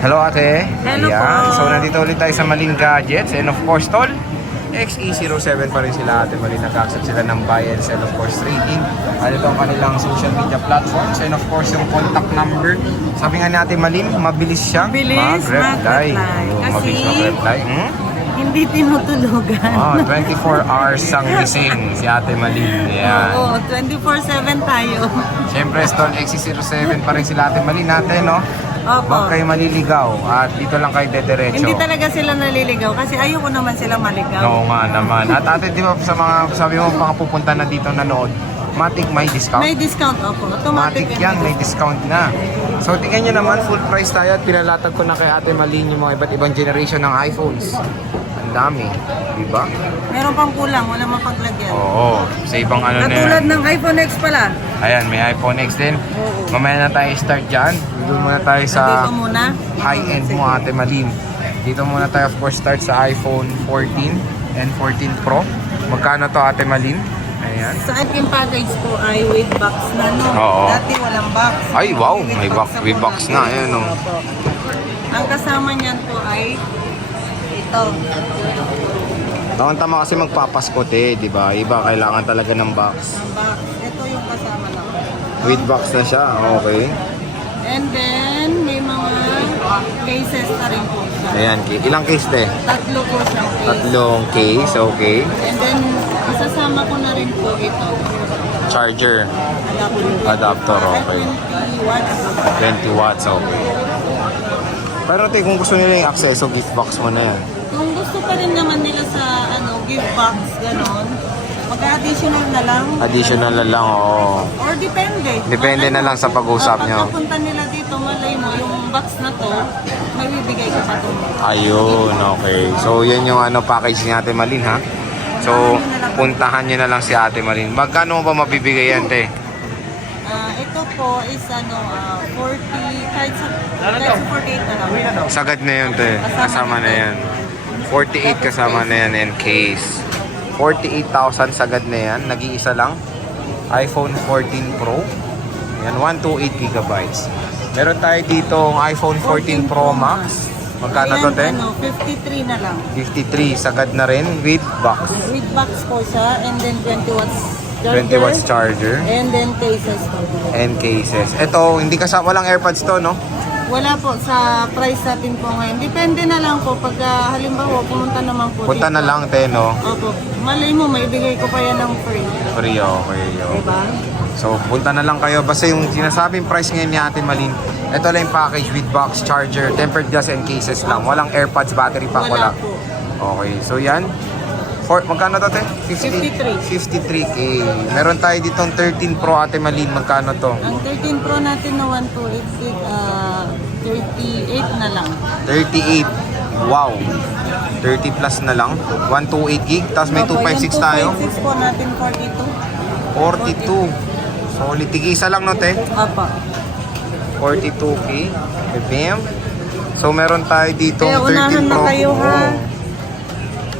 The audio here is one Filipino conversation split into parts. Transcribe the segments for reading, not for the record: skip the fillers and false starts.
Hello ate. Hello Ayan. po. So nandito ulit tayo sa Malin Gadgets and of course tol, XE07 pa rin sila ate Malin. Nag-accept sila ng buy and sell of course trading. Ano ito ang kanilang social media platforms and of course yung contact number. Sabi nga ni ate Malin, mabilis siya mag-reply. Mabilis mag-reply. Hindi tinutulugan. 24 hours ang gising si ate Malin. Ayan. Oo, 24/7 tayo. Siyempre, Stone XC07 pa rin sila ate Malin natin, no? Opo. Huwag kayo maliligaw at dito lang kayo dederecho. Hindi talaga sila naliligaw kasi ayoko naman sila maligaw. Oo nga naman. At ate, di ba sa mga, sabi mo, mga pupunta na dito nanood, Matic may discount? May discount, opo. Automatic Matic yan, may discount na. So, tingnan nyo naman, full price tayo at pinalatag ko na kay ate Malin yung mga iba't ibang generation ng iPhones. Ang dami, di ba? Meron pang kulang, wala mapaglagyan. Oo, sa ibang ano na yan. Katulad ng iPhone X pala. Ayan, may iPhone X din. Oo. Mamaya na tayo start dyan. Dito muna tayo sa Dito muna. high-end mo ate Malin. Dito muna tayo of course start sa iPhone 14 and 14 Pro. Magkano to ate Malin? Ayan. Sa aking package po ay with box na, no? Oo. Dati walang box. Ay, wow, With may box, na with po box na. Ayan, no? Opo. Ang kasama niyan po ay ito. Tama kasi magpapasko te, di ba? Iba kailangan talaga ng box. Ang box. Ito yung kasama lang. With box na siya, okay. And then, may mga cases na rin po siya. Ayan, ilang case te? Tatlo po siyang case. Tatlong case, okay. And then, isasama ko na rin po ito. Charger, adapter, okay. 20 watts. 20 watts, okay. Pero te, kung gusto nila yung access, gift box mo na yan. Kung gusto pa rin naman nila sa gift box, ganon, mag-additional na lang. Additional na lang, oo. Or depende. Depende na lang sa pag-usap nyo. Pag napunta nila dito, malay mo, yung box na to, may bibigay ko pa ito. Ayun, okay. So, yan yung package ni Ate Malin, ha? So, puntahan nyo na lang si Ate Malin. Magkano mo ba mabibigay yan, te? Ito po is 40, kahit sa 48 na lang. Sagad na yun, te. Kasama na yan. 48 kasama na yan and case. 48,000 sagad na yan. Nag-iisa lang. iPhone 14 Pro. Yan, 128 gigabytes. Meron tayo dito ang iPhone 14 Pro Max. Magkano to, te? 53 na lang. 53. Sagad na rin with box. With box po siya, and then 20 watts charger. 20 watts charger. And then cases po. And cases. Ito, hindi kasama, walang AirPods to, no? Wala po sa price natin po ngayon. Depende na lang po pag halimbawa pumunta naman po Punta dito. na lang, te, no? Opo. Malay mo, may bigay ko pa yan ng free. Free, okay. Diba? So, punta na lang kayo. Basta yung sinasabing price ngayon ni Ate Malin, ito lang yung package with box, charger, tempered glass, and cases lang. Walang AirPods, battery pack, wala. po. Okay, so yan. Magkano to, te? 53K. Meron tayo ditong 13 Pro, Ate Malin. Magkano to? Ang 13 Pro natin na 128 gig, 38 na lang. 38. Wow. 30 plus na lang. 128 gig. Tapos may Opo, 256 yung tayo. 256 po natin 42. 42. Solid. Tig-isa lang, no, te? Opo. 42K. BBM. So, meron tayo dito Kaya unahan 13 na Pro. kayo, ha? Oo.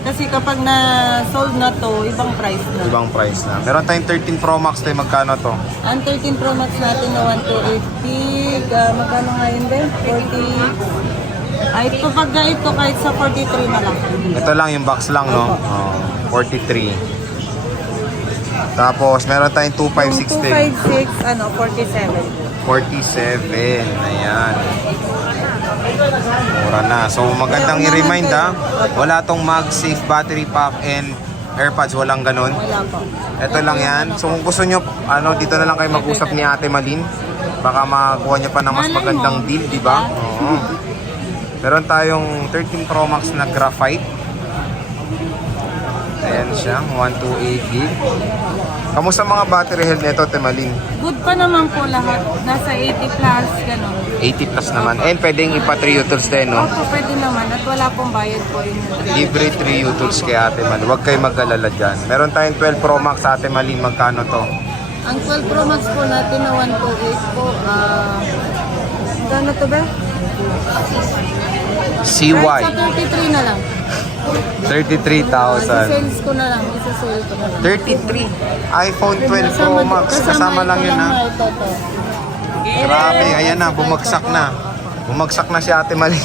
Kasi kapag na-sold na to, ibang price na. Ibang price na. Meron tayong 13 Pro Max tayo. Magkano to? Ang 13 Pro Max natin na 128 gig, magkano nga yun din? 40. Ay, kapag ito kahit sa 43 na lang. Ito lang yung box lang, no? Oh, 43. Tapos, meron tayong 256 din. 256, 47. 47. Ayan. Mura na. So, magandang i-remind, ha? Wala tong MagSafe battery pack and AirPods. Walang ganun. Wala po. Ito lang yan. So, kung gusto nyo, dito na lang kayo mag-usap ni Ate Malin. Baka makakuha nyo pa ng mas magandang deal, di ba? Oo. Meron tayong 13 Pro Max na graphite. Ayan siya, 128 gig. Kamusta mga battery health nito, Ate Malin? Good pa naman po lahat. Nasa 80 plus, gano'n. 80 plus naman. And pwedeng ipa-3 utils din, no? Opo, pwede naman. At wala pong bayad po yun. Libre 3 utils kay Ate Malin. Huwag kayo mag-alala dyan. Meron tayong 12 Pro Max, Ate Malin. Magkano to? Ang 12 Pro Max po natin na 128 po, gano'n to ba? CY. Kahit sa 33 na lang. 33,000. Sales ko na lang. Isa-sale ko na lang. 33. iPhone 12 Pro Max. Kasama lang yun, ha? Ito. Grabe, ayan na, bumagsak na. Bumagsak na si Ate Mali.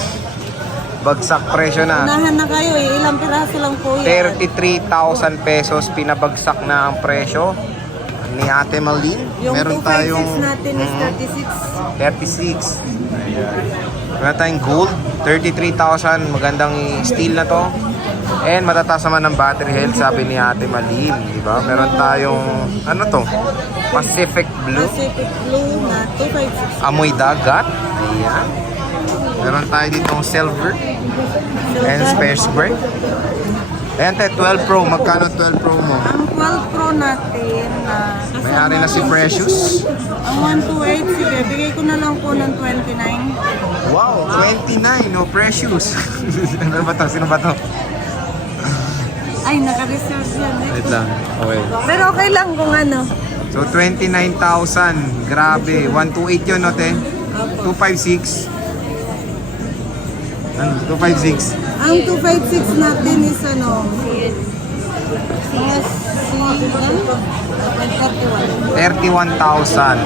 Bagsak presyo na. Unahan na kayo eh. Ilang piraso lang po yan. 33,000 pesos pinabagsak na ang presyo ni Ate Malin. Yung Meron 256 tayong natin is 36. 36. Ayan. Meron tayong gold, 33,000. Magandang steel na to. And matataas naman ng battery health, sabi ni Ate Malin. Diba? Meron tayong, ano to? Pacific Blue. Pacific Blue na 256. Amoy dagat. Ayan. Meron tayo ditong silver and space gray. Ayan te, 12 Pro. Magkano 12 Pro mo? Ang 12 Pro natin na May-ari na si Precious. ang 128, sige, bigay ko na lang po ng 29. Wow, 29. No, Precious. Ano ba to? Sino ba to? Ay, naka-reserve yan eh. Wait lang. Okay. Pero okay lang kung ano. So, 29,000. Grabe. 128 yun, no, te? 256. Ano? 256. Ang 256 natin is ano? Mga si 31,000.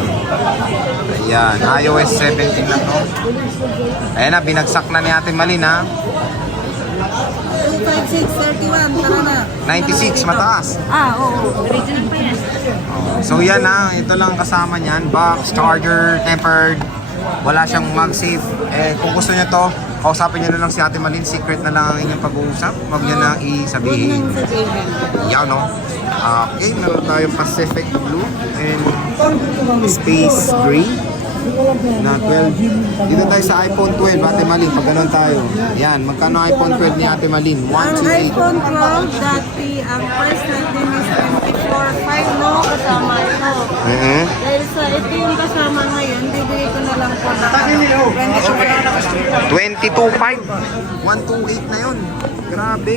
Ayan. iOS 17 na to. Ayan na, binagsak na ni Ate Malin, ha? 256, 31, tara na. 96, mataas. Oo. Original pa yan. So yan na, ito lang kasama niyan, box, charger, tempered, wala siyang MagSafe. Eh kung gusto niyo to, kausapin niyo na lang si Ate Malin, secret na lang ang inyong pag-uusap. Huwag niyo na Huwag isabihin. nang sabihin. Yan no. Okay, meron tayong Pacific Blue and Space Gray na 12. Dito tayo sa iPhone 12, Ate Malin, pag ganun tayo. Yan, magkano iPhone 12 ni Ate Malin? Ang 128. iPhone 12 dati, ang price natin is 24.5 no, kasama ito. Dahil sa ito yung kasama ngayon, bibigay ko na lang po ng 22.5. 128 na yun. Grabe.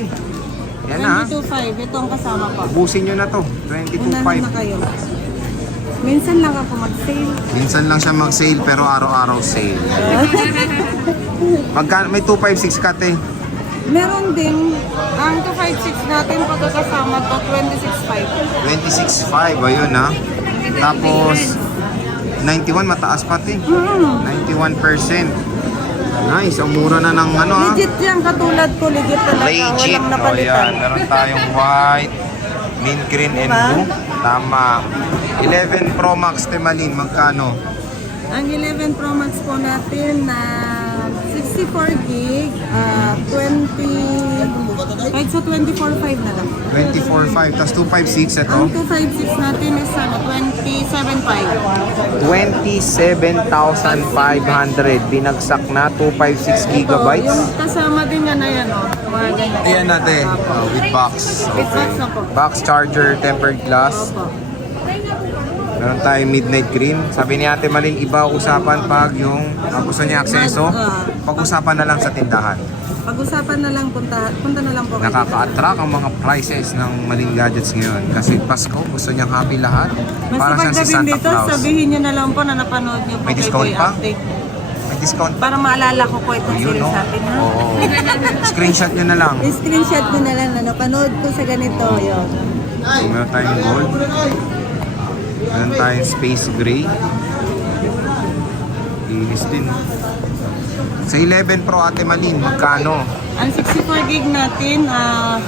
Yan na. 22.5, ito ang kasama po. Ubusin nyo na to. Unahan 22.5. na kayo. Minsan lang ako mag-sale. Minsan lang siya mag-sale pero araw-araw sale. May 256 ka te. Meron din, ang 256 natin pagkakasama to, 26.5. 26.5. Ayun ha. Tapos 91 mataas pati. 91%. Nice. Ang mura na ng ano ha. Legit yan, katulad ko, legit talaga. Legit. Walang O napalitan. yan. Meron tayong white, mint green and Diba? blue. Tama. 11 Pro Max Temalin. Magkano? Ang 11 Pro Max po natin na 64 gig, kahit sa 24.5 na lang. 24.5. Tapos 256 ito. Ang 256 natin is ano, 27.5. 27,500. Binagsak na 256 gigabytes. Yung kasama din yan na yan, oh. Mga ganyan. Ayan natin. With box. With box na po. Box charger, tempered glass. Opo. Meron tayong midnight green. Sabi ni Ate Malin, iba usapan pag yung gusto niya akseso. Pag-usapan na lang sa tindahan. Pag-usapan na lang, punta na lang po. kayo. Nakaka-attract ang mga prices ng Malin Gadgets ngayon. Kasi Pasko, gusto niyang happy lahat. Basta Parang siyang si pagdating Santa dito, Claus. sabihin nyo na lang po na napanood nyo po May kay discount Boy pa? Update. May discount. Para maalala ko po itong Yun, sale no? sa atin, ha? Oo. Screenshot nyo na lang. I-screenshot nyo na lang na napanood ko sa ganito. Yun. So, meron tayong gold. Meron tayong space gray. Linis din. Sa 11 Pro Ate Malin, magkano? Ang 64 gig natin, 20?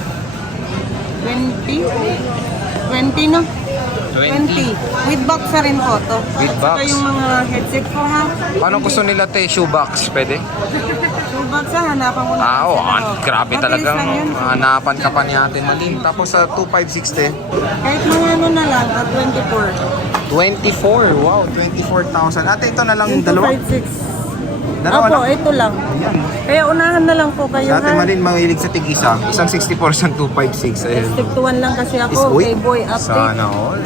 20 no? 20. With box na rin po to. With box? Ito yung mga headset ko ha. Paano gusto nila te? Shoebox? Pwede? Yung box ha, hanapan ko na. Oo, sila, oh. grabe Mabilis talagang lang yun. hanapan ka pa ni Ate Malin. Tapos sa 256 Kahit mga ano na lang, 24. 24. Wow, 24,000. Ate, ito na lang yung dalawa. 256. Dalawa Opo, lang. ito lang. Ayan. Kaya unahan na lang po kayo Sa Ate ha. Malin, mahilig sa tig-isa. Isang 64, isang 256. Ayan. Stick to one lang kasi ako, Uy, kay Boy Update. sana all.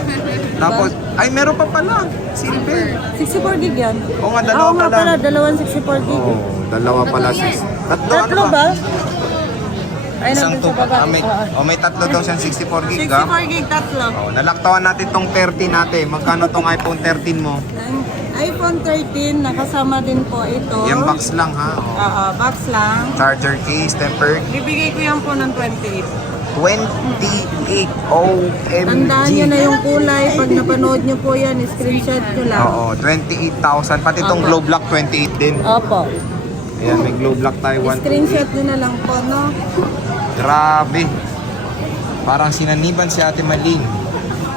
Tapos, ay meron pa pala. Silver. 64 gig yan. Oo nga, dalawa Oo nga pala. pala, dalawang 64 gig. Oo, dalawa pala. Tatlo, Tatlo ano ba? Ay, Isang nandun sa baba. may tatlo daw siyang 64 gig ha. 64 gig, tatlo. Oh, nalaktawan natin tong 13 natin. Magkano tong iPhone 13 mo? Ang iPhone 13, nakasama din po ito. Yung box lang ha. Oh. Box lang. Charger case, tempered. Bibigay ko yan po ng 28. 28 OMG. Tandaan nyo na yung kulay. Pag napanood nyo po yan, screenshot nyo lang. Oo, 28,000. Pati itong Opo. globe lock, 28 din. Opo. Ayan, may glow black tayo. 128. Screenshot nyo na lang po, no? Grabe. Parang sinaniban si Ate Maling.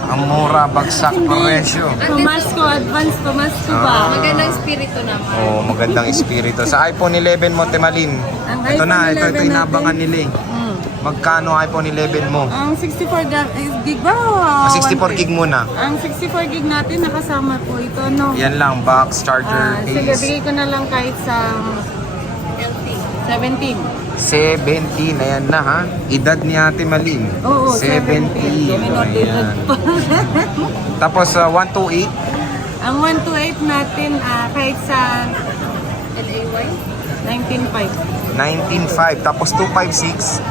Ang mura, bagsak presyo. Pamasko, advance pamasko ba? Magandang spirito naman. Oh, magandang espiritu. Sa iPhone 11 mo, Ate Maling. Ang Ito na, iPhone ito 11 inabangan natin. nila eh. Magkano iPhone 11 mo? Ang 64 gig ba? Wow, 64 gig muna. Ang 64 gig natin nakasama po ito, no? Yan lang, box, charger, Sige, case. bigay ko na lang kahit sa 17. 17, ayan na ha. Edad ni Ate Maling. Oo, 17. Ayan. Pa. Tapos 128. Ang 128 natin kahit sa LAY? 19.5. 19.5. Tapos 256.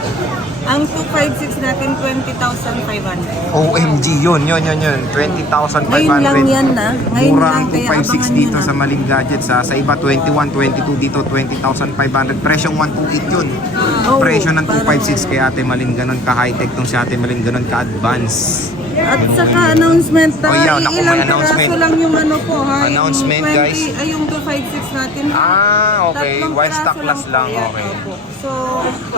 Ang 256 natin 20,500. OMG, yun. 20,500. Ngayon lang yan na. Ngayon Mura lang ang kaya 256 abangan dito nyo sa na. Maling Gadgets ha. Sa iba 21, 22 dito 20,500. Presyong 128 yun. Oo, Presyo ng parang 256 kay Ate Maling ganun ka-high-tech tong si Ate Maling ganun ka-advance. At saka announcement Oh, yeah, naku, may ilang announcement. piraso lang yung ano po ha. Announcement, yung 20, guys. Ay, yung 256 natin. Okay. Tatlong While piraso stock last lang. po yan, Okay. opo. So,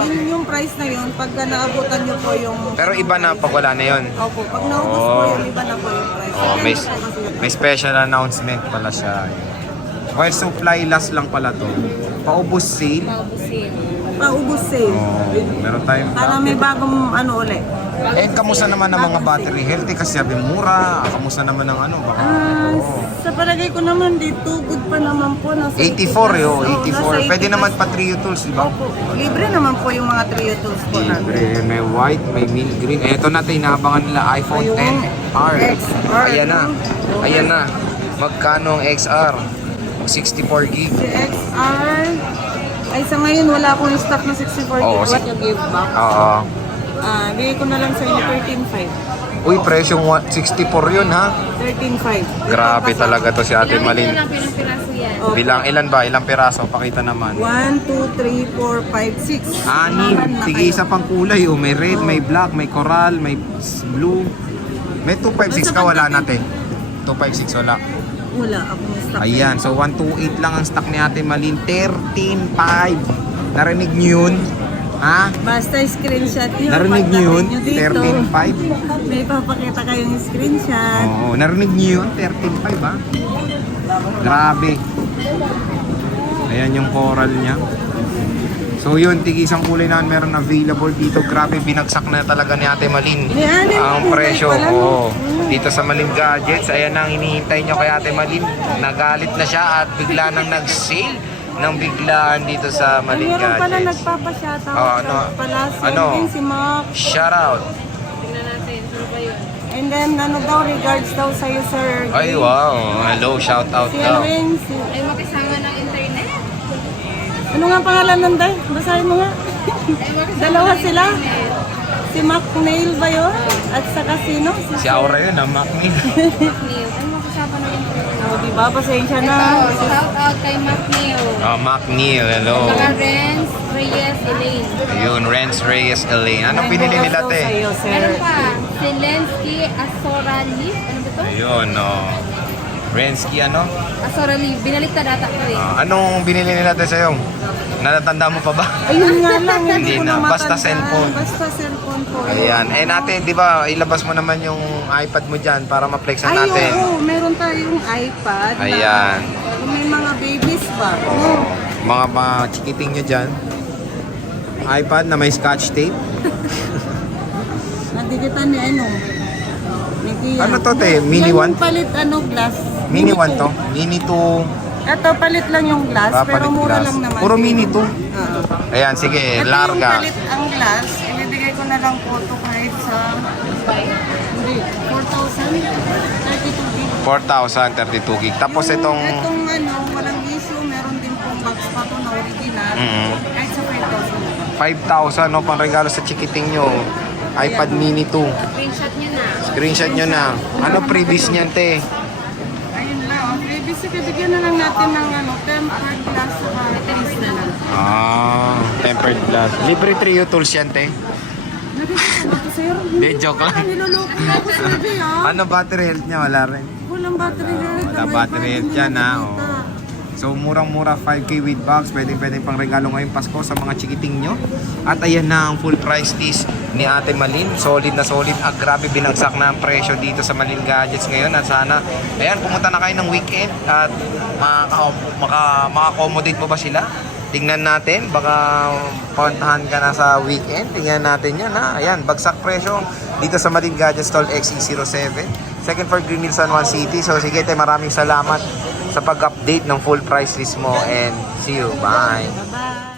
yun yung price na yun. Pagka naabutan nyo po yung... Pero iba na pag wala na yun. Opo, pag naubos po Oh. yun, iba na po yung price. Oh, may, Depende po kasi yun. may special announcement pala siya. While supply last lang pala to. Paubos sale. Paubusin. Paubos sale. Meron tayong Para may bagong ano ulit. kamusta naman ang mga battery? Healthy kasi sabi mura. Kamusta naman ang ano? Baka, Sa palagay ko naman dito, good pa naman po. Nasa 84 eh, oh, 84. nasa Pwede 80 naman pa Trio Tools, di ba? Opo, libre naman po yung mga trio tools po natin. Libre. May white, may mint green. Ito natin, inaabangan nila iPhone Ayun. 10R. XR. Ayan na. Ayan na. Magkano ang XR? 64 gig. Si XR, ay sa ngayon wala akong stock na 64 Oo, gig. What you give back? Oo. Bigay ko na lang sa inyo 13.5. Uy, presyong 64 yun ha. 13.5. Grabe talaga to si Ate Ilang Malin. lang pinapiraso yan? Opo. Bilang ilan ba? Ilang piraso? Pakita naman. 1, 2, 3, 4, 5, 6. Anim. Sige, isa pang kulay. Oh. May red, may black, may coral, may blue. May 256 ka, wala natin. 256 wala. Wala akong stock. Ayan, so 128 lang ang stock ni Ate Malin. 13.5. Narinig niyo yun? Ha? Basta screenshot nyo. Narinig niyo yun? Pagdating nyo dito, 13.5? may papakita kayong screenshot. Oo, narinig niyo yun? 13.5 ha? Grabe. Ayan yung coral niya. So yun, tigi isang kulay na meron available dito. Grabe, binagsak na talaga ni Ate Malin Inianin ang mo, presyo. pala, no? Oo. Dito sa Maling Gadgets, ayan ang hinihintay nyo kay Ate Malin. Nagalit na siya at bigla nang nag-sale ng biglaan dito sa Maling Meron pala Gadgets. nagpapashoutout Oh, ano? sa Palacio Ano? din si Mac. Shout out. Tingnan natin. Sino ba yun? And then ano daw, regards daw sa'yo, Sir. Ay wow, hello, shout out Si daw. Alwin, si... Ay, makisama ng internet. Ano nga pangalan nun, Day? Basahin mo nga. Ay, makisama Dalawa ng sila? internet. Si Mac Nail ba yun? At saka sino? Si Aura yun, ang Macnil. Macneo. Ay, makisama ng internet. Oh, diba? Pasensya na. Ito, shout out kay Macneo. Oh, Macnil, hello. Saka Renz Reyes Elaine. Ayun, Renz Reyes Elaine. Anong pinili nila, Daw te? sa'yo, Sir. Meron pa, Zelensky Asorali. Ano ba to? Ayun, oh. Rensky, ano? Asorali. Binaliktad ata ko eh. Anong binili nila te sa'yo? Natatanda mo pa ba? Ayun nga lang, Hindi hindi ko na, na basta matandaan. cellphone. Basta cellphone po. Ayan. Eh natin, di ba, ilabas mo naman yung iPad mo dyan para ma-flexan Ay, natin. oo, meron tayong iPad. na Ayan. may mga babies ba? Oh, mga chikiting nyo dyan. iPad na may scotch tape. Nadigitan ni ano? Ni Kia. Ano to, te? Mini Yan yung one? palit ano, glass. Mini 1 2. to. Mini 2. Ito, palit lang yung glass, pero Palit mura glass. lang naman. Puro mini 2. Oo. Ayan, sige, Ito yung larga. palit ang glass, ibibigay ko na lang po ito kahit sa... Hindi, 4,000, 32 gig. 4,032 gig. Tapos itong... Itong ano, walang issue, meron din pong box pa ito na original. Kahit sa 5,000 5,000, na. no? Pang regalo sa chikiting nyo. iPad mini 2. Screenshot nyo na. Screenshot nyo na. Ano previous niyan, te? Ayun na, oh. Basic, bigyan na lang natin ng ano, tempered glass sa trees na lang. Tempered glass. Libre Trio Tools yan, te. Nakikita ba ito, sir? Hindi, joke lang. Niloloko na ako sa ah. Ano battery health niya? Wala rin. Walang battery health. Wala ang battery iPad, health hindi yan, ha? nakikita. So, murang-mura 5K with box. Pwedeng pang regalo ngayong Pasko sa mga chikiting nyo. At ayan na ang full price list ni Ate Malin. Solid na solid. Grabe, binagsak na ang presyo dito sa Malin Gadgets ngayon. At sana, ayan, pumunta na kayo ng weekend at maka-accommodate mo ba sila? Tingnan natin. Baka puntahan ka na sa weekend. Tingnan natin yan, ha? Ayan, bagsak presyo dito sa Malin Gadgets Stall XE07. Second floor, Green Hills, San Juan City. So, sige, maraming salamat sa pag-update ng full price list mo and see you. Bye! Bye-bye!